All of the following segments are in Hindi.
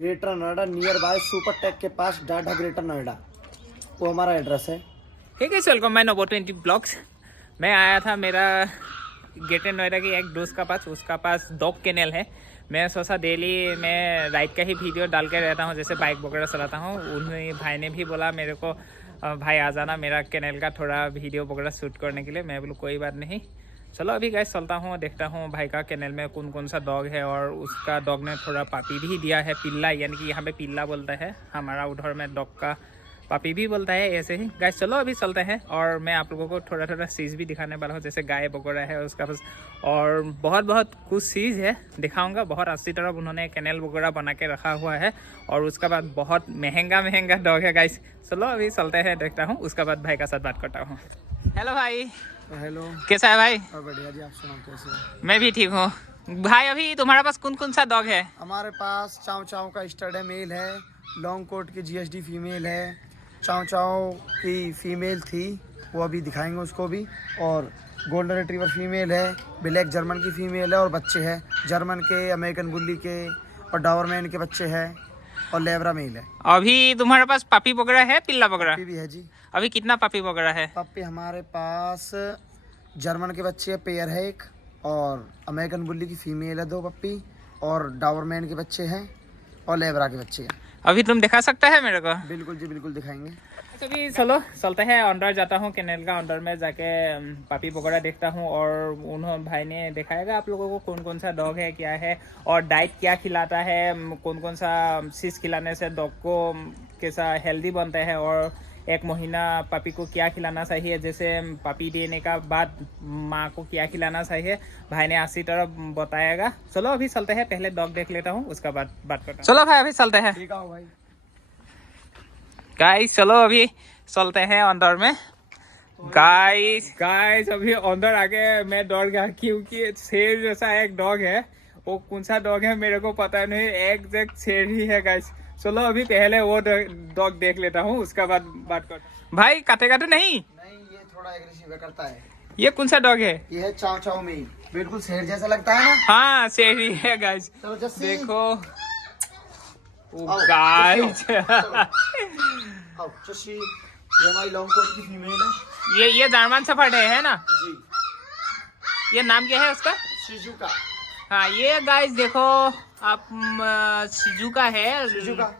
Greater Noida near by Supertech के पास डाढा ग्रेटर नोएडा, वो हमारा एड्रेस है। ठीक है, वेलकम माय नोबो 20 ब्लॉग्स। मैं आया था मेरा ग्रेटर नोएडा के एक दोस्त का पास, उसका पास डॉग कैनल है। मैं सोचा डेली मैं राइड का ही वीडियो डाल के रहता हूँ, जैसे बाइक वगैरह चलाता हूँ। उन्हें भाई ने भी बोला मेरे को, भाई आ जाना मेरा कैनल का थोड़ा वीडियो वगैरह शूट करने के लिए। मैं बोलूँ कोई बात नहीं, चलो अभी गाइस चलता हूँ, देखता हूँ भाई का कैनल में कौन कौन सा डॉग है। और उसका डॉग ने थोड़ा पापी भी दिया है, पिल्ला, यानी कि यहाँ पे पिल्ला बोलता है, हमारा उधर में डॉग का पापी भी बोलता है, ऐसे ही। गाइस चलो अभी चलते हैं और मैं आप लोगों को थोड़ा थोड़ा चीज़ भी दिखाने वाला हूँ, जैसे गाय वगैरह है उसका पास, और बहुत बहुत कुछ चीज़ है दिखाऊंगा। बहुत अच्छी तरह उन्होंने कैनल वगैरह बना के रखा हुआ है, और उसका बाद बहुत महंगा महंगा डॉग है। गाइस चलो अभी चलते हैं, देखता हूँ, उसका बाद भाई का साथ बात करता हूँ। हेलो भाई। हेलो, कैसा है भाई? बढ़िया जी, आप सुनाओ कैसे हो? मैं भी ठीक हूँ। भाई अभी तुम्हारे पास कौन कौन सा डॉग है? हमारे पास चाव चाव का स्टडे मेल है, लॉन्ग कोट की जीएसडी फीमेल है, चाव चाव की फीमेल थी, वो अभी दिखाएंगे उसको भी, और गोल्डन रिट्रीवर फीमेल है, ब्लैक जर्मन की फीमेल है, और बच्चे हैं जर्मन के, अमेरिकन बुल्ली के, और डावरमैन के बच्चे हैं, और लेब्रा मेल है। अभी तुम्हारे पास पापी वगैरह है, पिल्ला वगैरह? पप्पी भी है जी। अभी कितना पापी वगैरह है? पप्पी हमारे पास जर्मन के बच्चे पेयर है एक, और अमेरिकन बुल्ली की फीमेल है 2 पप्पी, और डावरमैन के बच्चे हैं, और लेब्रा के बच्चे हैं। अभी तुम दिखा सकता है मेरे को? बिल्कुल जी, बिल्कुल दिखाएंगे। अभी चलो चलते हैं, अंदर जाता हूँ, कैनल का अंदर में जाके पापी वगैरह देखता हूँ, और उन्होंने भाई ने दिखाएगा आप लोगों को कौन कौन सा डॉग है, क्या है, और डाइट क्या खिलाता है, कौन कौन सा चीज़ खिलाने से डॉग को कैसा हेल्दी बनता है, और 1 महीना पापी को क्या खिलाना चाहिए, जैसे पापी देने का बाद माँ को क्या खिलाना चाहिए, भाई ने अच्छी तरह बताएगा। चलो अभी चलते हैं, पहले डॉग देख लेता हूँ, उसका बाद बात करता हूँ। चलो भाई अभी चलते हैं। ठीक है भाई। गाइस चलो अभी चलते हैं अंदर में। गाइस अभी अंदर आके मैं डर गया, क्योंकि शेर जैसा एक डॉग है, वो कौन सा डॉग है मेरे को पता नहीं, एग्जैक्ट शेर ही है। गाइस चलो अभी पहले वो डॉग देख लेता हूँ, उसका बाद बात करता हूँ। भाई काटेगा तो नहीं? ये थोड़ा एग्रेसिव करता है। ये कौन सा डॉग है? ये है चाव चाव मेल, बिल्कुल शेर जैसा लगता है ना। हाँ शेर ही है गाइस, चलो जस्सी, देखो आओ, गाइस। आओ जस्सी, ये हमारी लॉन्ग कोट की फीमेल है। ये जर्मन शेफर्ड है ना जी। ये? नाम क्या है उसका? शिजुका। हाँ ये गाइस देखो आप, शिजुका है, Shizuka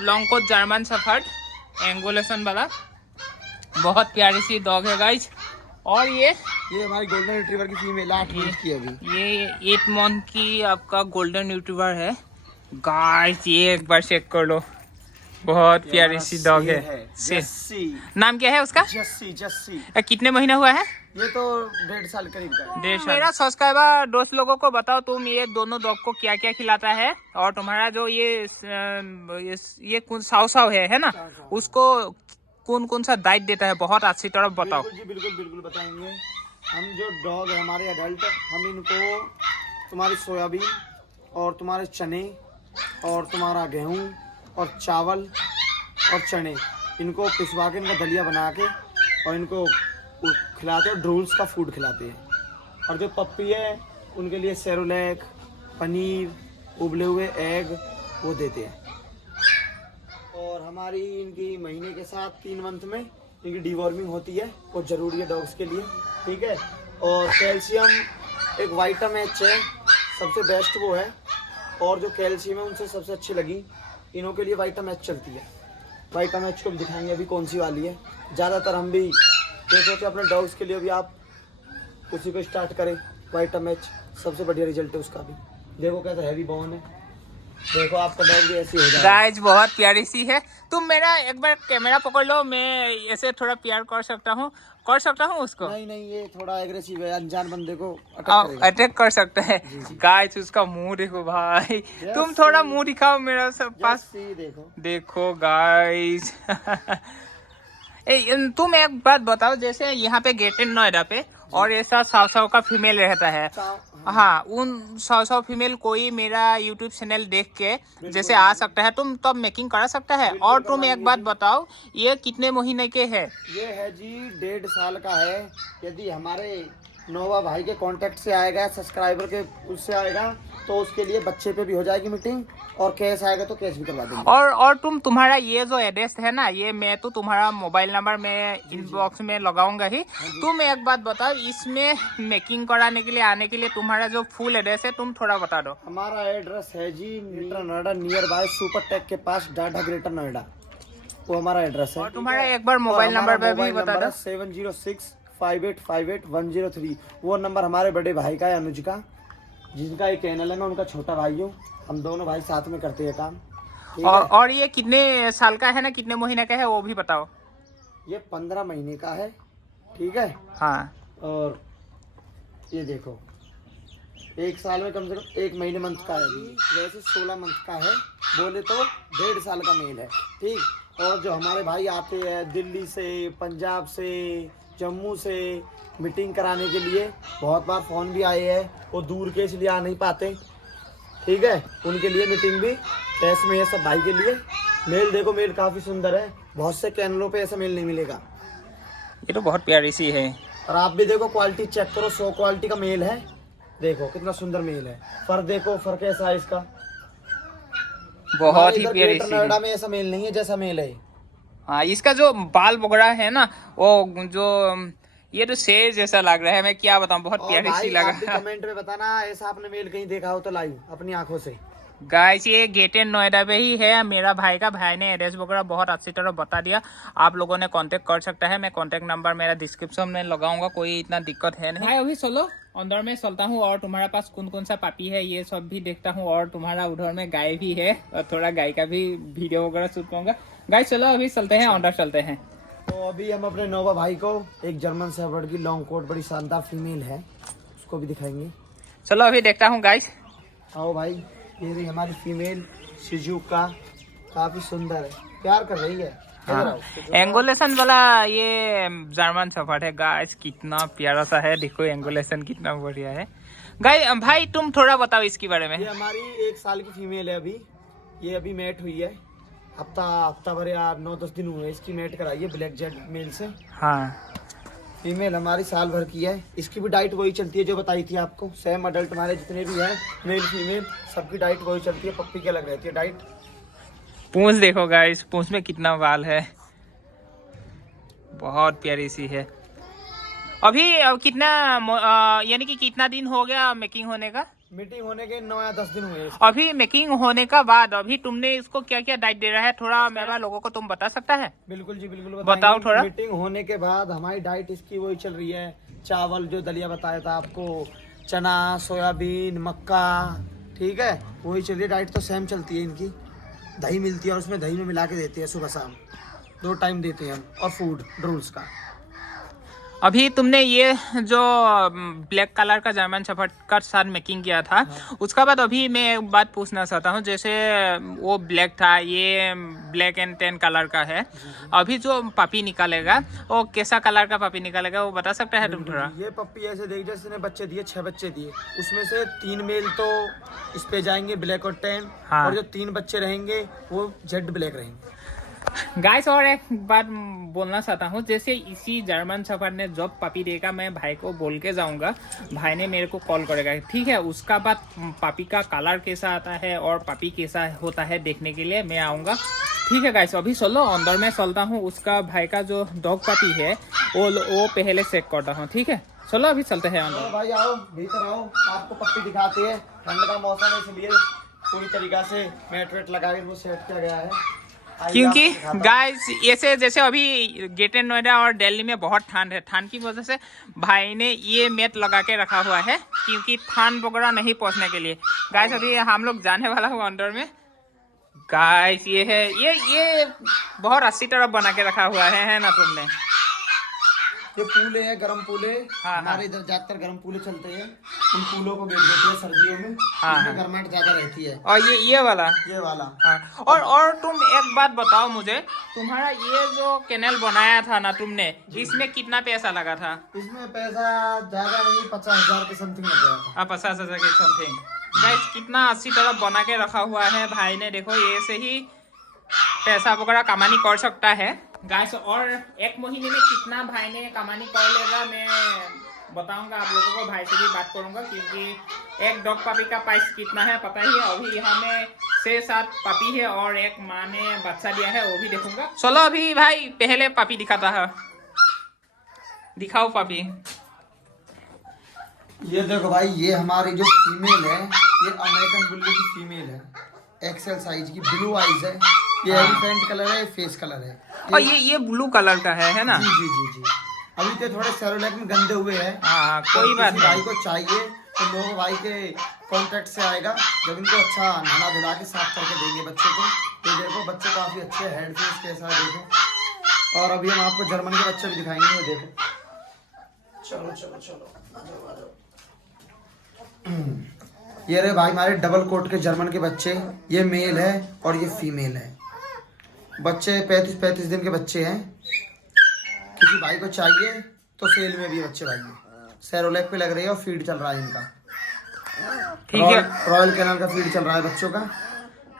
long coat German shepherd angulation वाला, बहुत प्यारी सी डॉग है गाइस। और ये हमारी गोल्डन रिट्रीवर की फीमेल 8 मंथ की है अभी। ये 8 मंथ की आपका गोल्डन रिट्रीवर है गाइस, ये एक बार चेक कर लो, बहुत प्यारी सी डॉग है। जस्सी। नाम क्या है उसका? जस्सी। जस्सी कितने महीना हुआ है? ये तो 1.5 साल करीब का है। 1.5 साल। मेरा सब्सक्राइबर दोस्त लोगों को बताओ तुम ये दोनों डॉग को क्या क्या खिलाता है, और तुम्हारा जो ये कौन साव है ना, उसको कौन कौन सा डाइट देता है, बहुत अच्छी तरह बताओ। बिल्कुल जी, बिल्कुल बिल्कुल बताएंगे। हम जो डॉग है हमारे अडल्ट, हम इनको तुम्हारी सोयाबीन और तुम्हारे चने और तुम्हारा गेहूं और चावल और चने, इनको पिसवा के इनका दलिया बना के और इनको खिलाते हैं, ड्रूल्स का फूड खिलाते हैं। और जो पप्पी है उनके लिए सेरोलैक, पनीर, उबले हुए एग वो देते हैं। और हमारी इनकी महीने के साथ 3 मंथ में इनकी डिवॉर्मिंग होती है, वो ज़रूरी है डॉग्स के लिए, ठीक है। और कैल्शियम एक वाइटामिन एच है, सबसे बेस्ट वो है, और जो कैल्शियम है उनसे सबसे अच्छी लगी इनों के लिए वाइटामिन एच चलती है। वाइटामिन एच को भी दिखाएंगे अभी कौन सी वाली है। ज़्यादातर हम भी ये सोचे अपने डॉग्स के लिए भी आप उसी को स्टार्ट करें। वाइटामिन एच सबसे बढ़िया रिजल्ट है उसका भी। देखो कैसा हैवी बोन है, देखो आपका डॉग भी ऐसी हो जाएगा। गाइस बहुत प्यारी सी है। तुम मेरा एक बार कैमरा पकड़ लो, मैं ऐसे थोड़ा प्यार कर सकता हूँ उसको? नहीं, ये थोड़ा एग्रेसिव है, अनजान बंदे को अटैक कर सकता है। गाइस उसका मुंह देखो भाई, तुम थोड़ा मुंह दिखाओ मेरा सब पास, देखो गाइस। तुम एक बात बताओ, जैसे यहाँ पे ग्रेटर नोएडा पे और ऐसा 100 का फीमेल रहता है, हाँ उन 100 फीमेल कोई मेरा यूट्यूब चैनल देख के जैसे आ सकता है, तुम तब मेकिंग करा सकता है। और तुम एक बात बताओ, ये कितने महीने के है? ये है जी 1.5 साल का है। यदि हमारे नोवा भाई के कांटेक्ट से आएगा, सब्सक्राइबर के उससे आएगा, तो उसके लिए बच्चे पे भी हो जाएगी मीटिंग, और कैश आएगा तो कैश भी करवा देंगे। और तुम्हारा ये जो एड्रेस है ना, ये मैं तो तुम्हारा मोबाइल नंबर मैं इनबॉक्स में लगाऊंगा ही। तुम एक बात बताओ, इसमें मेकिंग कराने के लिए आने के लिए तुम्हारा जो फुल एड्रेस है तुम थोड़ा बता दो। हमारा एड्रेस है जी greater Noida, near by Supertech के पास, डाटा ग्रेटर नोएडा, वो हमारा एड्रेस है। और तुम्हारा एक बार मोबाइल नंबर पे भी बता दो। 7065858103। वो नंबर हमारे बड़े भाई का है, अनुज का, जिनका एक चैनल है, मैं उनका छोटा भाई हूँ। हम दोनों भाई साथ में करते हैं काम। ठीक है? और ये कितने साल का है ना, कितने महीने का है वो भी बताओ। ये 15 महीने का है। ठीक है। हाँ। और ये देखो, एक साल में कम से कम 1 महीने मंथ का है, वैसे 16 मंथ का है, बोले तो 1.5 साल का मेल है। ठीक। और जो हमारे भाई आते हैं दिल्ली से, पंजाब से, जम्मू से मीटिंग कराने के लिए, बहुत बार फ़ोन भी आए हैं, वो दूर के इसलिए आ नहीं पाते। ठीक है, उनके लिए मीटिंग भी कैश में है सब भाई के लिए। मेल देखो, मेल काफ़ी सुंदर है, बहुत से चैनलों पे ऐसा मेल नहीं मिलेगा। ये तो बहुत प्यारी सी है। और आप भी देखो, क्वालिटी चेक करो, 100 क्वालिटी का मेल है। देखो कितना सुंदर मेल है। फर देखो, फर कैसा है इसका, बहुत ही प्यारी ग्रेटर सी नोएडा है। में ऐसा मेल नहीं है जैसा मेल है। हाँ, इसका जो बाल वगैरह है ना, वो जो ये तो शेर जैसा लग रहा है, मैं क्या बताऊं, बहुत और प्यारी सी भाई आप भी लगा। कमेंट में बताना, ऐसा आपने मेल कहीं देखा हो तो लाइव अपनी आंखों से। गाइस, ये गेटेड नोएडा पे ही है मेरा भाई का। भाई ने एड्रेस वगैरह बहुत अच्छी तरह बता दिया। आप लोगों ने कांटेक्ट कर सकता है, मैं कांटेक्ट नंबर मेरा डिस्क्रिप्शन में लगाऊंगा, कोई इतना दिक्कत है नहीं। भाई अभी चलो अंदर में चलता हूँ, और तुम्हारे पास कौन कौन सा पापी है ये सब भी देखता हूँ, और तुम्हारा उधर में गाय भी है, और थोड़ा गाय का भी वीडियो वगैरह शूट करूंगा। गाइस चलो अभी चलते हैं, अंदर चलते हैं। तो अभी हम अपने नोवा भाई को, एक जर्मन शेफर्ड की लॉन्ग कोट बड़ी शानदार फीमेल है, उसको भी दिखाएंगे। चलो अभी देखता हूँ गाइस। आओ भाई, ये रही हमारी फीमेल शिजुका, काफी सुंदर है, प्यार कर रही है। इधर आओ। एंगुलेशन वाला ये जर्मन शेफर्ड है गाइस, कितना प्यारा सा है, देखो एंगुलेशन कितना बढ़िया है। गाइस भाई तुम थोड़ा बताओ इसके बारे में। ये हमारी 1 साल की फीमेल है अभी, ये अभी मैट हुई है, हफ्ता भर या 9-10 दिन हुए इसकी मैट कराई है ब्लैक जेड मेल से। हाँ, फीमेल हमारी साल भर की है, इसकी भी डाइट वही चलती है जो बताई थी आपको। सेम अडल्ट हमारे जितने भी हैं, मेल फीमेल, सबकी डाइट वही चलती है, पप्पी की अलग रहती है डाइट। पूंछ देखो गाइस, पूंछ में कितना बाल है, बहुत प्यारी सी है। अभी कितना यानी कि कितना दिन हो गया मेकिंग होने का? मीटिंग होने के 9 या 10 दिन हुए। अभी मेकिंग होने का बाद अभी तुमने इसको क्या क्या डाइट दे रहा है, थोड़ा मेरा लोगों को तुम बता सकता है? बिल्कुल जी बिल्कुल बताओ थोड़ा। मीटिंग होने के बाद हमारी डाइट इसकी वही चल रही है, चावल जो दलिया बताया था आपको, चना, सोयाबीन, मक्का, ठीक है, वही चल रही है। डाइट तो सेम चलती है इनकी। दही मिलती है और उसमें दही में मिला के देते हैं, सुबह शाम 2 टाइम देते हैं हम, और फूड रूल्स का। अभी तुमने ये जो ब्लैक कलर का जर्मन शेफर्ड का साथ मेकिंग किया था, उसका बाद अभी मैं एक बात पूछना चाहता हूँ, जैसे वो ब्लैक था, ये ब्लैक एंड टैन कलर का है, अभी जो पपी निकालेगा वो कैसा कलर का पपी निकालेगा, वो बता सकता है तुम थोड़ा? ये पप्पी ऐसे देख, जैसे ने बच्चे दिए, 6 बच्चे दिए, उसमें से 3 मेल तो इस पे जाएंगे ब्लैक और टैन। हाँ। और जो 3 बच्चे रहेंगे वो जेड ब्लैक रहेंगे। गाइस और एक बात बोलना चाहता हूँ, जैसे इसी जर्मन शेफर्ड ने जब पपी देगा, मैं भाई को बोल के जाऊंगा, भाई ने मेरे को कॉल करेगा, ठीक है? उसका बाद पपी का कलर कैसा आता है और पपी कैसा होता है देखने के लिए मैं आऊंगा, ठीक है गाइस? अभी चलो अंदर में चलता हूँ, उसका भाई का जो डॉग पपी है वो पहले चेक करता हूँ, ठीक है? चलो अभी चलते हैं अंदर। भाई आओ, भीतर आओ, आपको पप्पी दिखाते हैं। ठंड का मौसम है इसलिए पूरी तरीका से मैट वेट लगा के वो सेट किया गया है, क्योंकि गाइस ऐसे जैसे अभी ग्रेटर नोएडा और दिल्ली में बहुत ठंड है, ठंड की वजह से भाई ने ये मैट लगा के रखा हुआ है, क्योंकि ठंड वगैरह नहीं पहुंचने के लिए। गाइस अभी हम लोग जाने वाला हूँ अंदर में। गाइस ये है, ये बहुत अच्छी तरह बना के रखा हुआ है ना तुमने? ये पूले है, गरम पूले। हाँ, हमारे इधर ज्यादातर गरम पूले चलते हैं, उन पूलों को बेच देते हैं सर्दियों में। हाँ, इसमें गर्माहट ज्यादा रहती है। और ये वाला, ये वाला। हाँ। और तुम एक बात बताओ मुझे, तुम्हारा ये जो कैनल बनाया था ना तुमने, इसमें कितना पैसा लगा था? इसमें पैसा ज्यादा नहीं, 50,000 के समथिंग लग गया था। 50,000 के समथिंग। गाइस कितना अच्छी तरह बना के रखा हुआ है भाई ने, देखो ये से ही पैसा वगैरह कमानी कर सकता है गाइस। और 1 महीने में कितना भाई ने कमानी कर लेगा मैं बताऊंगा आप लोगों को, भाई से भी बात करूंगा, क्योंकि एक डॉग पपी का प्राइस कितना है पता ही है। अभी हमें 6-7 पपी है और एक माँ ने बच्चा दिया है, वो भी देखूंगा। चलो अभी भाई पहले पपी दिखाता है, दिखाओ पपी। ये देखो भाई, ये हमारी जो फीमेल है, ये अमेरिकन बुल्ली की फीमेल है, एक्सेल साइज की, ब्लू आइज है। ये एलिफेंट कलर है, फेस कलर है। और ये ब्लू कलर का है ना? जी जी जी जी। अभी तो थोड़े सेरोलैक में गंदे हुए हैं। हाँ, कोई बात नहीं। भाई को चाहिए तो मोह भाई के कांटेक्ट से आएगा, जब इनको अच्छा नहा धुला के साफ करके देंगे बच्चे को। ये देखो बच्चे काफी अच्छे, हेड फेस कैसा है देखो। और अभी हम आपको जर्मन के बच्चे भी दिखाएंगे, वो देखो। चलो चलो चलो, आ जाओ आ जाओ। ये रहे भाई हमारे डबल कोट के जर्मन के बच्चे। ये मेल है और ये फीमेल है। बच्चे 35 दिन के बच्चे हैं। किसी भाई को चाहिए तो सेल में भी बच्चे भाई, सेरोलैक पे लग रही है और फीड चल रहा है इनका, ठीक है। रॉयल कैनल का फीड चल रहा है बच्चों का।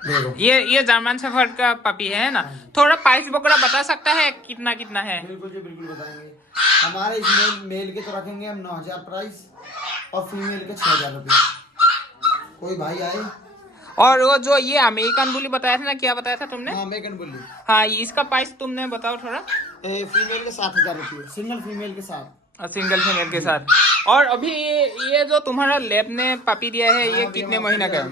देखो ये जर्मन शेफर्ड का पपी है ना? थोड़ा प्राइस वगैरह बता सकता है कितना कितना है? बिल्कुल जी बिल्कुल बताएंगे। हमारे इस मेल के तो रखेंगे हम 9,000 प्राइस और फीमेल के 6,000 रुपये। कोई भाई आए। और वो जो ये अमेरिकन बुली बताया था ना, क्या बताया था तुमने? हाँ अमेरिकन बुल्ली। हाँ, इसका प्राइस तुमने बताओ थोड़ा। फीमेल के 7,000 रुपये, सिंगल फीमेल के साथ। सिंगल फीमेल के साथ। और अभी ये जो तुम्हारा लैब ने पपी दिया है, ये कितने महीना का है?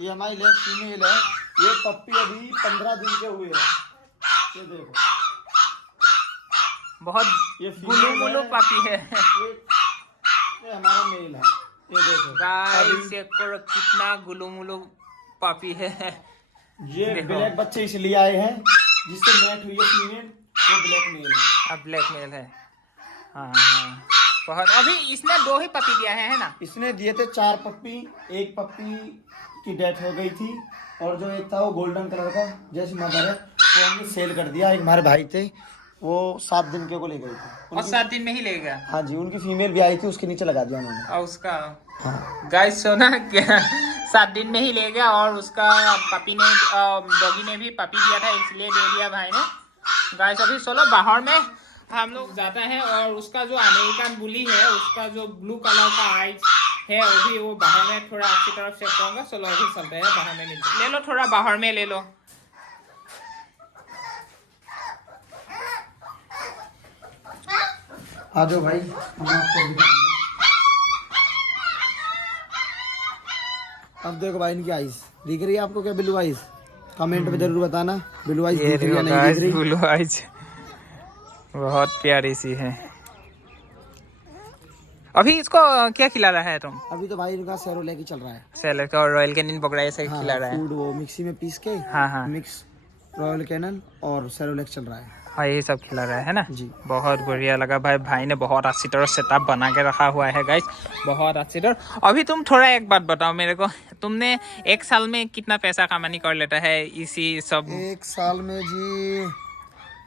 ये हमारी लैब फीमेल है। ये पप्पी अभी 15 दिन के हुए हैं। ये देखो बहुत ये गुलू गुलू पपी है। ये हमारा मेल है। ये देखो गाइस, चेक करो कितना गुलू मुलू पपी है। ये ब्लैक बच्चे इसलिए आए हैं, जिससे मैट हुई है फीमेल, वो ब्लैक मेल है। अब ब्लैक मेल है। हाँ हाँ, बहुत। अभी इसने 2 ही पपी दिया है ना? इसने दिए थे 4 पप्पी। एक पप्पी की डेथ हो गई थी और जो एक था वो गोल्डन कलर का जैसी मदर है, वो हमने सेल कर दिया। एक हमारे भाई थे, वो 7 दिन के को ले गए थे। और 7 दिन में ही ले गया? हाँ जी, उनकी फीमेल भी आई थी, उसके नीचे लगा दिया उन्होंने। और उसका हाँ। गाइस सुना क्या? 7 दिन में ही ले गया और उसका पपी ने, डॉगी ने भी पपी दिया था, इसलिए दे दिया भाई ने। गाइस अभी चलो बाहर में हम लोग जाता है, और उसका जो अमेरिकन बुली है, उसका जो ब्लू कलर का आइज है, वो भी वो बाहर में थोड़ा अच्छी तरफ चेक करूंगा। चलो अभी चलते हैं, बाहर में मिलते हैं। ले लो थोड़ा, बाहर में ले लो। आ जाओ भाई, हम आपको दिखाएंगे। अब देखो भाई इनकी आइज दिख रही है आपको क्या? ब्लू आइज कमेंट में जरूर बताना, ब्लू आइज दिख रही है नहीं दिख रही? ब्लू आइज बहुत प्यारी सी है। अभी इसको क्या खिला रहा है तुम? अभी तो भाई इनका सेरोलैक ही चल रहा है। सेरोलैक और रॉयल कैनिन पकड़ा ऐसे हाँ, खिला रहा है। फूड वो मिक्सी में पीस के, हाँ हाँ, मिक्स रॉयल कैनन और सेरोलैक चल रहा है। हाँ, यही सब खिला रहा है ना जी। बहुत बढ़िया लगा भाई। भाई ने बहुत अच्छी तरह सेटअप बना के रखा हुआ है गाइस, बहुत अच्छी तरह। अभी तुम थोड़ा एक बात बताओ मेरे को, तुमने एक साल में कितना पैसा कमानी कर लेता है इसी सब? एक साल में जी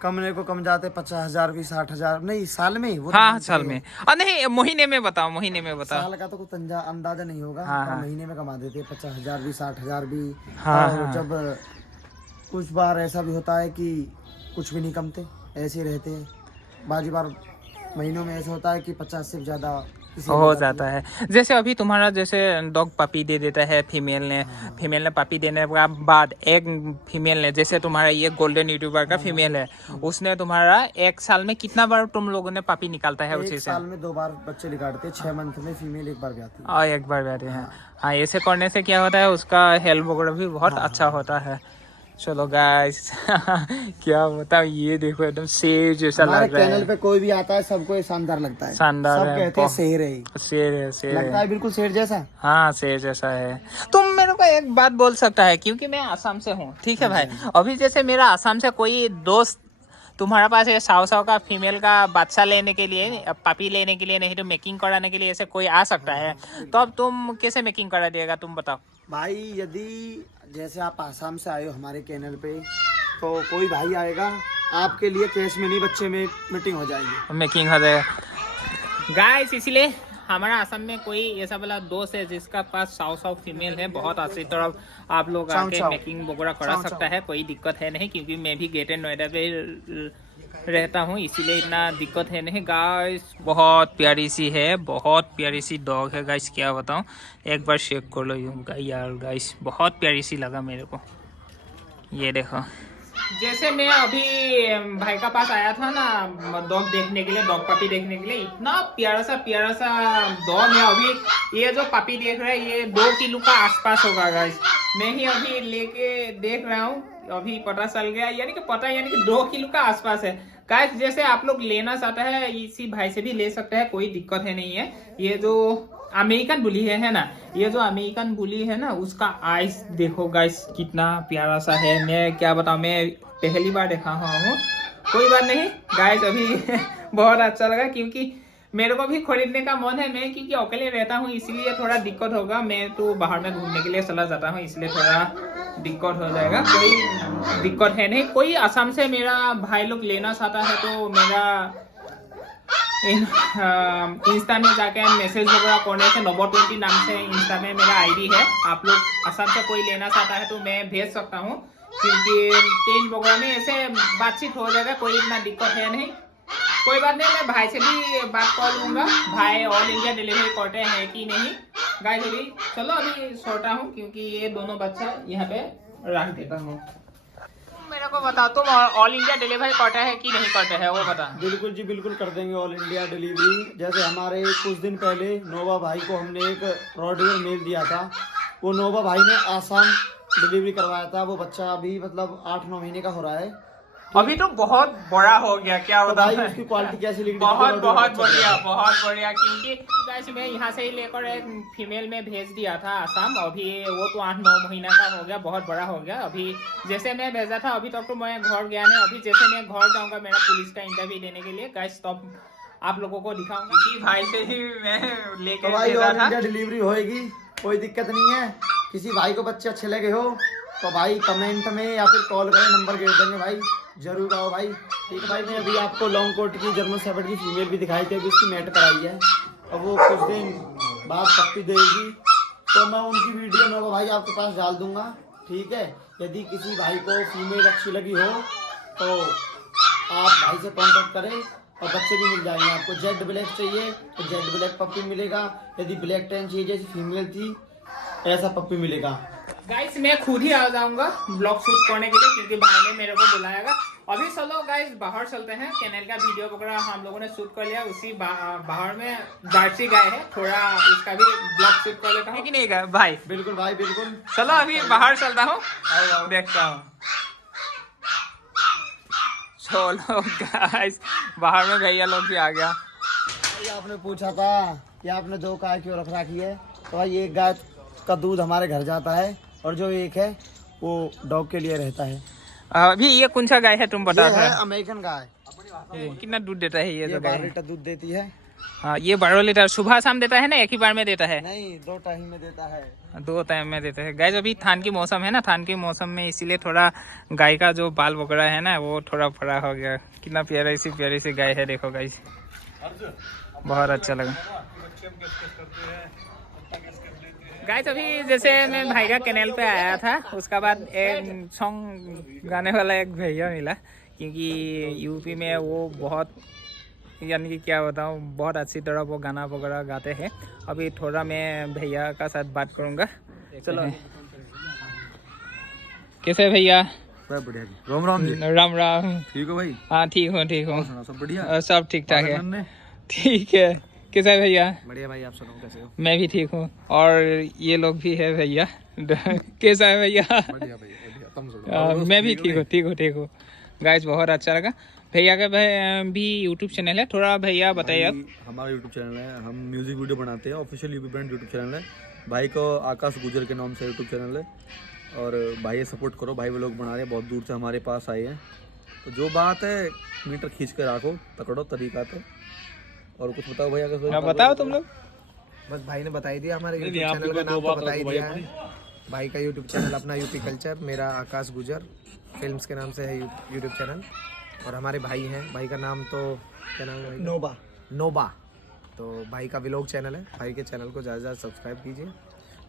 कमने को कम जाते 50,000 भी, 60,000 नहीं साल में वो। हाँ साल में, और नहीं महीने में बताओ, महीने में बताओ। साल का तो कुछ अंदाजा नहीं होगा। हाँ, पर हाँ। महीने में कमा देते 50,000 भी, 60,000 भी। हाँ, और हाँ। जब कुछ बार ऐसा भी होता है कि कुछ भी नहीं कमते, ऐसे ही रहते हैं। बाजी बार महीनों में ऐसा होता है कि 50 से ज्यादा हो जाता है। जैसे अभी तुम्हारा जैसे डॉग पपी दे देता है फीमेल ने पपी देने के बाद एक फीमेल ने, जैसे तुम्हारा ये गोल्डन यूट्यूबर का फीमेल है, उसने तुम्हारा एक साल में कितना बार तुम लोगों ने पपी निकालता है उसी एक से? साल में 2 बार बच्चे निकालते हैं। 6 मंथ में फीमेल एक बार भी आती है। और एक बार बैठे हैं। हाँ, ऐसे करने से क्या होता है, उसका हेल्थ वगैरह भी बहुत अच्छा होता है। चलो गाइस क्या बताऊं, ये देखो एकदम शेर जैसा लग रहा है। चैनल पे कोई भी आता है सबको ये शानदार लगता है। शानदार सब है, कहते हैं शेर है, शेर है, शेर लगता है। है बिल्कुल शेर जैसा। हाँ शेर जैसा है। तुम मेरे को एक बात बोल सकता है, क्योंकि मैं आसाम से हूँ, ठीक है भाई। अभी जैसे मेरा आसाम से कोई दोस्त तुम्हारे पास ये 100 का फीमेल का बच्चा लेने के लिए, पपी लेने के लिए, नहीं तो मेकिंग कराने के लिए ऐसे कोई आ सकता है, तो अब तुम कैसे मेकिंग करा दिएगा तुम बताओ? भाई यदि जैसे आप आसाम से आए हो हमारे चैनल पे, तो कोई भाई आएगा आपके लिए कैश में नहीं, बच्चे में मीटिंग हो जाएगी, मेकिंग हो जाएगा गाइस। इसलिए हमारा आसाम में कोई ऐसा वाला दोस्त है जिसका पास 100 फीमेल है, बहुत अच्छी तरह आप लोग आके मेकिंग वगैरह करा सकता है, कोई दिक्कत है नहीं। क्योंकि मैं भी ग्रेटर नोएडा पे रहता हूँ, इसीलिए इतना दिक्कत है नहीं गाइस। बहुत प्यारी सी है, बहुत प्यारी सी डॉग है गाइस, क्या बताऊँ। एक बार चेक कर लो यार गाइस, बहुत प्यारी सी लगा मेरे को। ये देखो, जैसे मैं अभी भाई का पास आया था ना डॉग देखने के लिए, डॉग पपी देखने के लिए, इतना प्यारा सा डॉग है। अभी ये जो पपी देख रहे हैं ये 2 किलो का आसपास होगा गाइस। मैं ही अभी लेके देख रहा हूँ, अभी पता चल गया, यानी कि 2 किलो का आसपास है गाइस। जैसे आप लोग लेना चाहते हैं इसी भाई से भी ले सकते हैं, कोई दिक्कत है नहीं है। ये जो अमेरिकन बुली है ना, ये जो अमेरिकन बुली है ना, उसका आइस देखो गाइस कितना प्यारा सा है। मैं क्या बताऊं, मैं पहली बार देखा हूँ। कोई बात नहीं गाइस, अभी बहुत अच्छा लगा, क्योंकि मेरे को भी खरीदने का मन है। मैं क्योंकि अकेले रहता हूँ इसलिए थोड़ा दिक्कत होगा। मैं तो बाहर में घूमने के लिए चला जाता हूँ, इसलिए थोड़ा दिक्कत हो जाएगा। कोई दिक्कत है नहीं। कोई असम से मेरा भाई लोग लेना चाहता है तो मेरा इंस्टा में जाके मैसेज वगैरह करने से Nobo20 नाम से इंस्टा में मेरा आईडी है। आप लोग असम से कोई लेना चाहता है तो मैं भेज सकता हूँ, क्योंकि ट्रेन वगैरह में ऐसे बातचीत हो जाएगा, कोई इतना दिक्कत है नहीं। कोई बात नहीं, मैं भाई से भी बात कर लूंगा, भाई ऑल इंडिया डिलीवरी करते हैं कि नहीं गाइस। अभी चलो अभी छोटा हूँ, क्योंकि ये दोनों बच्चा यहाँ पे रख देता हूँ। मेरे को बता, तुम ऑल इंडिया डिलीवरी करते हैं कि नहीं करते हैं, वो बता। बिल्कुल जी बिल्कुल कर देंगे ऑल इंडिया डिलीवरी। जैसे हमारे कुछ दिन पहले नोवा भाई को हमने एक रॉडवेयर मेल दिया था, वो नोवा भाई ने आसाम डिलीवरी करवाया था। वो बच्चा अभी मतलब 8-9 महीने का हो रहा है। अभी तो बहुत बड़ा हो गया, क्या तो बता भाई उसकी क्वालिटी कैसी लगी? बहुत बढ़िया, क्योंकि गाइस मैं यहाँ से ही लेकर एक फीमेल में भेज दिया था आसाम। अभी वो तो 8-9 महीना का हो गया, बहुत बड़ा हो गया। अभी जैसे मैं भेजा था अभी तक तो मैं घर गया नहीं। अभी जैसे मैं घर जाऊंगा मेरा पुलिस का इंटरव्यू देने के लिए गाइस, तब आप लोगों को दिखाऊंगा कि भाई से ही मैं लेकर तो भाई भेजा ऑल था। इंडिया डिलीवरी होएगी, कोई दिक्कत नहीं है। किसी भाई को बच्चे अच्छे लगे हो तो भाई कमेंट में या फिर कॉल करें, नंबर गिर देंगे भाई, जरूर आओ भाई। ठीक है भाई, मैं अभी आपको लॉन्ग कोट की जर्मन शेफर्ड की फीमेल भी दिखाई थी, अभी उसकी मैट कराई है और वो कुछ दिन बाद पप्पी देगी, तो मैं उनकी वीडियो नोवा भाई आपके पास डाल दूंगा। ठीक है, यदि किसी भाई को फीमेल अच्छी लगी हो तो आप भाई से कॉन्टेक्ट करें और बच्चे भी मिल जाएंगे आपको। जेड ब्लैक चाहिए तो जेड ब्लैक पप्पी मिलेगा, यदि ब्लैक टैन चाहिए जैसी फीमेल थी ऐसा पप्पी मिलेगा। गाइस मैं खुद ही आ जाऊंगा ब्लॉग शूट करने के लिए, क्योंकि भाई ने मेरे को बुलाएगा। अभी चलो गाइस बाहर चलते हैं, कैनल का वीडियो वगैरह हम लोगों ने शूट कर लिया। उसी बाहर में जर्सी गाय है, थोड़ा उसका भी ब्लॉग शूट कर लेता हूँ कि नहीं भाई? बिल्कुल भाई बिल्कुल। चलो अभी बाहर चलता हूँ, देखता हूँ। चलो गाइस बाहर में भैया लोग भी आ गया। भाई आपने पूछा था कि आपने 2 गाय क्यों रख रखी है, तो भाई एक गाय का दूध हमारे घर जाता है और जो एक है वो डॉग के लिए रहता है। अभी ये कौन सा गाय है तुम बता? ये है अमेरिकन गाय। कितना दूध देता है ये जो गाय 12 लीटर दूध देती है। हाँ ये 12 लीटर सुबह शाम देता है ना, एक ही बार में देता है? नहीं, 2 टाइम में देता है। 2 टाइम में देते हैं गाइस। अभी थान की मौसम है ना, थान के मौसम में इसीलिए थोड़ा गाय का जो बाल वगैरह है ना वो थोड़ा बड़ा हो गया। कितना प्यारी सी गाय है, देखो गाइस, बहुत अच्छा लगा गाइस। अभी जैसे मैं भाई का कैनल पे आया था, उसका बाद एक सॉन्ग गाने वाला एक भैया मिला, क्योंकि यूपी में वो बहुत, यानी कि क्या बताऊँ, बहुत अच्छी तरह वो गाना वगैरह गाते हैं। अभी थोड़ा मैं भैया का साथ बात करूँगा। चलो कैसे भैया? सब बढ़िया जी। राम राम जी। राम राम। ठीक हो भाई? हाँ ठीक हूँ। सब बढ़िया? सब ठीक ठाक है। ठीक है, कैसा है भैया? बढ़िया भाई, आप सुनाओ कैसे हो? मैं भी ठीक हूँ, और ये लोग भी है भैया। कैसा है भैया? बढ़िया भैया, तुम सुनाओ। मैं भी ठीक हूँ गाइस, बहुत अच्छा लगा। भैया का भी यूट्यूब चैनल है, थोड़ा भैया बताइए आप। हमारा यूट्यूब चैनल है, हम म्यूजिक वीडियो बनाते हैं, official UP brand YouTube channel है। भाई को आकाश गुजर के नाम से यूट्यूब चैनल है, और भाई सपोर्ट करो। भाई वो लोग बना रहे हैं, बहुत दूर से हमारे पास आए हैं, तो जो बात है मीटर खींच के रखो, पकड़ो तरीका पे। और कुछ बताओ भैया का? बताओ तुम लोग। बस भाई ने बता ही दिया, हमारे यूट्यूब चैनल का नाम तो बता ही दिया है। भाई का यूट्यूब चैनल अपना यूपी कल्चर, मेरा आकाश गुजर फिल्म्स के नाम से है यूट्यूब चैनल। और हमारे भाई हैं, भाई का नाम तो क्या नाम है? नोबा। तो भाई का व्लॉग चैनल है, भाई के चैनल को ज़्यादा से सब्सक्राइब कीजिए।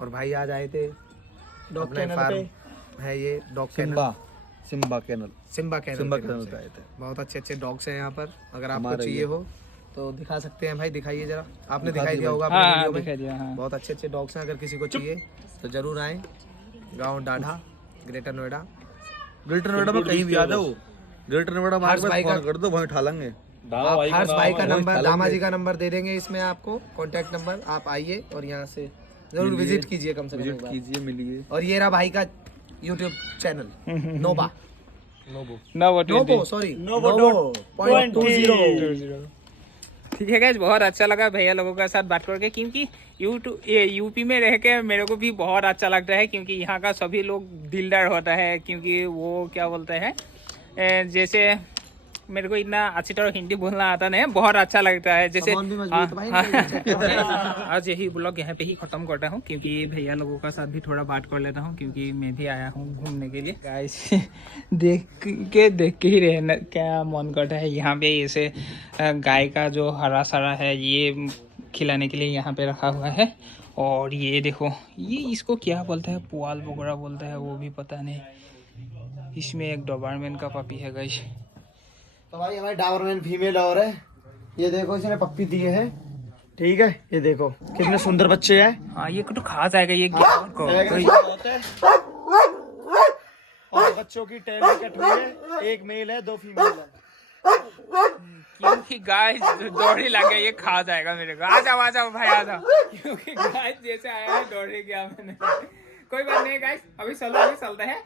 और भाई आज आए थे डॉग अपने चैनल फार्म है, ये dog channel Simba kennel Simba kennel Simba के नाम कैनल से। पे आए थे। बहुत अच्छे अच्छे डॉग्स हैं यहाँ पर, अगर आपको हमारे चाहिए ये। हो तो दिखा सकते हैं भाई, दिखाइए जरा। आपने दिखाई दिए दिया भाई। होगा अपने हाँ वीडियो दिखा में। दिया हाँ। बहुत अच्छे अच्छे डॉग्स हैं, अगर किसी को चाहिए तो जरूर आए। गाँव डाढ़ा, ग्रेटर नोएडा। ग्रेटर नोएडा में कहीं भी आ जाओ, ग्रेटर नोएडा में हर्ष भाई फोन का- कर दो, वहीं उठा लेंगे। आप हर्ष भाई का नंबर, ठाला दामा में। जी का नंबर दे देंगे इसमें आपको, कॉन्टैक्ट नंबर। आप आइए और यहाँ से जरूर विजिट कीजिए कम से कम एक विजिट बार। कीजिए, मिलिए। और ये रहा भाई का यूट्यूब चैनल नोबा, नोबो नोबो सॉरी नोबो .20। ठीक है गाइस, बहुत अच्छा लगा भैया लोगों के साथ बात करके, क्योंकि यूपी में रह के मेरे को भी बहुत अच्छा लगता है, क्योंकि यहाँ का सभी लोग दिलदार होता है। क्योंकि वो क्या बोलते हैं, जैसे मेरे को इतना अच्छी तरह हिंदी बोलना आता नहीं है, बहुत अच्छा लगता है। जैसे सामान भी मजबूत भाई। आज यही ब्लॉग यहाँ पे ही खत्म करता हूँ, क्योंकि भैया लोगों का साथ भी थोड़ा बात कर लेता हूँ, क्योंकि मैं भी आया हूँ घूमने के लिए। गाइस देख के ही रहना क्या मन करता है। यहाँ पे ऐसे गाय का जो हरा सारा है ये खिलाने के लिए यहाँ पे रखा हुआ है। और ये देखो, ये इसको क्या बोलते हैं, पुआल वगैरह बोलते हैं, वो भी पता नहीं। इसमें एक डोबरमैन का पपी है गाइस। तो भाई हमारे डाबरमैन फीमेल और है, ये देखो इसने पप्पी दिए हैं, ठीक है। ये देखो कितने सुंदर बच्चे हैं। हाँ ये तो खा जाएगा ये होते हैं। और बच्चों की टेल भी कट हुई है, एक मेल है 2 फीमेल है। क्योंकि गाय दौड़ी लग गया, ये खा जाएगा मेरे को। आ जाओ भाई आ जाओ, क्योंकि गाय जैसे आया है दौड़े गया मैंने। कोई बात नहीं गाइस, अभी चलते हैं।